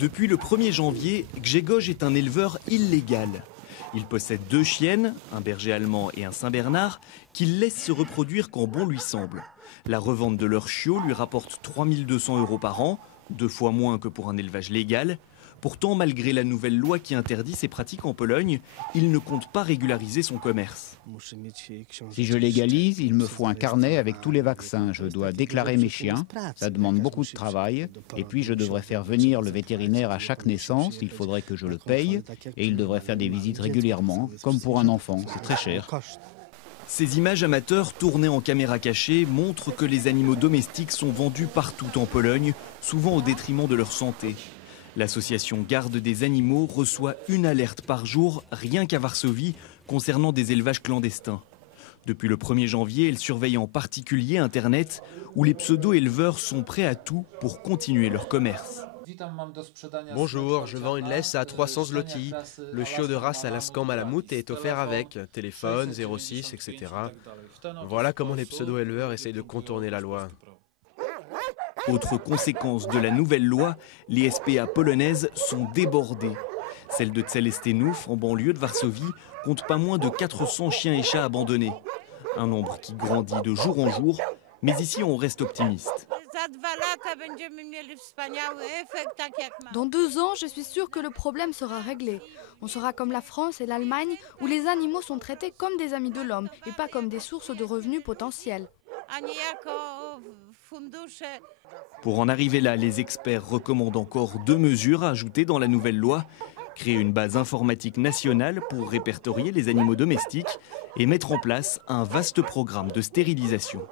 Depuis le 1er janvier, Grzegorz est un éleveur illégal. Il possède 2 chiennes, un berger allemand et un Saint-Bernard, qu'il laisse se reproduire quand bon lui semble. La revente de leurs chiots lui rapporte 3 200 € par an, 2 fois moins que pour un élevage légal. Pourtant, malgré la nouvelle loi qui interdit ces pratiques en Pologne, il ne compte pas régulariser son commerce. Si je légalise, il me faut un carnet avec tous les vaccins. Je dois déclarer mes chiens, ça demande beaucoup de travail. Et puis je devrais faire venir le vétérinaire à chaque naissance, il faudrait que je le paye. Et il devrait faire des visites régulièrement, comme pour un enfant, c'est très cher. Ces images amateurs tournées en caméra cachée montrent que les animaux domestiques sont vendus partout en Pologne, souvent au détriment de leur santé. L'association Garde des animaux reçoit une alerte par jour, rien qu'à Varsovie, concernant des élevages clandestins. Depuis le 1er janvier, elle surveille en particulier Internet, où les pseudo-éleveurs sont prêts à tout pour continuer leur commerce. Bonjour, je vends une laisse à 300 zloty. Le chiot de race Alaskan Malamute est offert avec téléphone, 06, etc. Voilà comment les pseudo-éleveurs essayent de contourner la loi. Autre conséquence de la nouvelle loi, les SPA polonaises sont débordées. Celle de Czeléstenów, en banlieue de Varsovie, compte pas moins de 400 chiens et chats abandonnés. Un nombre qui grandit de jour en jour, mais ici on reste optimiste. Dans 2 ans, je suis sûre que le problème sera réglé. On sera comme la France et l'Allemagne, où les animaux sont traités comme des amis de l'homme et pas comme des sources de revenus potentiels. Pour en arriver là, les experts recommandent encore 2 mesures à ajouter dans la nouvelle loi. Créer une base informatique nationale pour répertorier les animaux domestiques et mettre en place un vaste programme de stérilisation.